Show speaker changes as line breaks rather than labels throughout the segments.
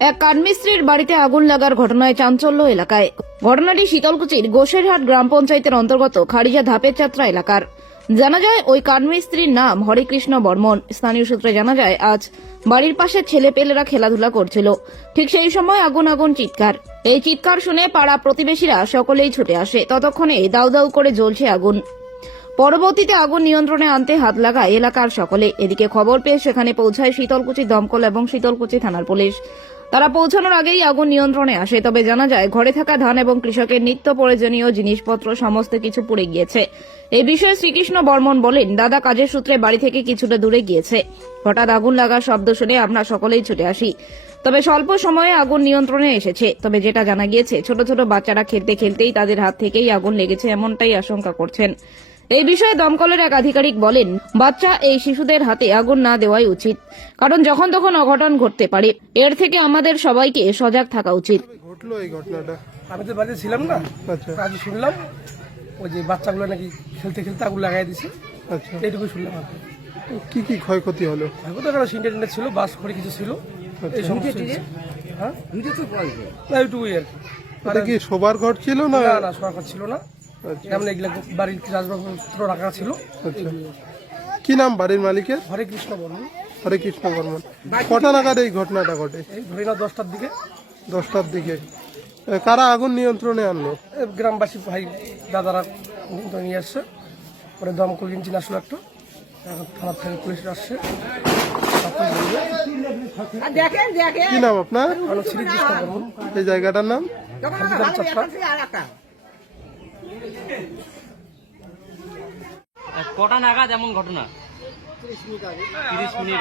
এক কাঠমিস্ত্রির বাড়িতে আগুন লাগার ঘটনায় চাঞ্চল্য এলাকায়। ঘটনাটি শীতলকুচির গোসেরহাট গ্রাম পঞ্চায়েতের অন্তর্গত খারিজা ধাপের যাত্রা এলাকার। জানা যায়, ওই কাঠমিস্ত্রির নাম হরেকৃষ্ণ বর্মন। স্থানীয় সূত্রে জানা যায়, আজ বাড়ির পাশে ছেলেপেলেরা খেলাধুলা করছিল। ঠিক সেই সময় আগুন আগুন চিৎকার। এই চিৎকার শুনে পাড়া প্রতিবেশীরা সকলেই ছুটে আসে। ততক্ষণে দাউ দাউ করে জ্বলছে আগুন। পরবর্তীতে আগুন নিয়ন্ত্রণে আনতে হাত লাগায় এলাকার সকলে। এদিকে খবর পেয়ে সেখানে পৌঁছায় শীতলকুচি দমকল এবং শীতলকুচি থানার পুলিশ। তারা পৌঁছানোর আগেই আগুন নিয়ন্ত্রণে আসে, তবে জানা যায় ঘরে থাকা ধান এবং কৃষকের নিত্য প্রয়োজনীয় জিনিসপত্র সমস্ত কিছু পুড়ে গিয়েছে। এই বিষয়ে শ্রীকৃষ্ণ বর্মন বলেন, দাদা কাজের সূত্রে বাড়ি থেকে কিছুটা দূরে গিয়েছে। হঠাৎ আগুন লাগার শব্দ শুনে আমরা সকলেই ছুটে আসি। তবে স্বল্প সময়ে আগুন নিয়ন্ত্রণে এসেছে। তবে যেটা জানা গিয়েছে, ছোট ছোট বাচ্চারা খেলতে খেলতেই তাদের হাত থেকেই আগুন লেগেছে, এমনটাই আশঙ্কা করছেন। এই বিষয়ে দমকলের এক আধিকারিক বলেন বাচ্চা এই শিশুদের হাতে আগুন না দেওয়াই উচিত কারণ যখন তখন অঘটন ঘটতে পারে। এর থেকে আমাদের সবাইকে সজাগ থাকা উচিত।
ঘটলো এই ঘটনাটা?
আমি তো বাড়িতে ছিলাম না।
আচ্ছা।
আজ শুনলাম ওই যে বাচ্চাগুলো নাকি খেলতে খেলতে আগুন লাগাই দিছে।
আচ্ছা।
এইটুকু শুনলাম কি।
কি ক্ষয়ক্ষতি হলো?
এখন তো এখানে সিন্ডে ছিল বাস করে কিছু ছিল। এই সমস্ত হ্যাঁ? না এইটুকুই আর কি।
শোবার ঘর ছিল না?
না না সরকার ছিল না।
আচ্ছা
যেমন এগুলো বাড়ির রাজবাসপত্র রাখা ছিল।
আচ্ছা। কি নাম বাড়ির মালিকের?
হরে কৃষ্ণ বলুন
হরে কৃষ্ণ বর্মন। কটা নাগাদ এই ঘটনাটা ঘটে?
এই ধরে না দশটার দিকে।
দশটার দিকে। কারা আগুন নিয়ন্ত্রণে আনলো?
এ, গ্রামবাসী ভাই দাদারা নিয়ে আসছে। পরে দমকল ইঞ্জিন আসলো একটু। থানার থেকে পুলিশ আসছে।
কি নাম আপনার?
বর্মন।
এই জায়গাটার নাম?
কটা নাগাদ এমন ঘটনা। তিরিশ মিনিট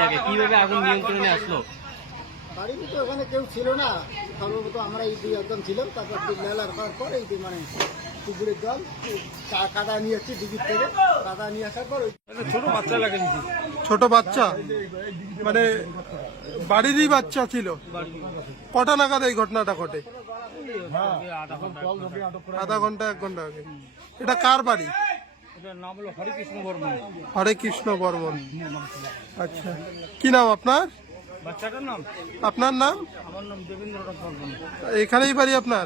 আগে। কীভাবে আগুন নিয়ন্ত্রণে আসলো?
বাড়িতে তো ওখানে কেউ ছিল না। সর্বপ্রথম আমরা এই দুই একজন ছিলাম তারপর লেলার করার পর এই যে মানে পুকুরের জল কা- কাদা নিয়ে আসছি ডিগির থেকে। কাদা নিয়ে আসার পর ওই
ছোট বাচ্চা? মানে বাড়িরই বাচ্চা ছিল। কটা নাগাদ এই ঘটনাটা ঘটে? আধা ঘণ্টা এক ঘণ্টা আগে। এটা কার বাড়ি? হরে কৃষ্ণ বর্মন। আচ্ছা। কি নাম আপনার?
বাচ্চাটার নাম
আপনার নাম?
আমার নাম দেবেন্দ্রনাথ বর্মন।
এখানেই বাড়ি আপনার?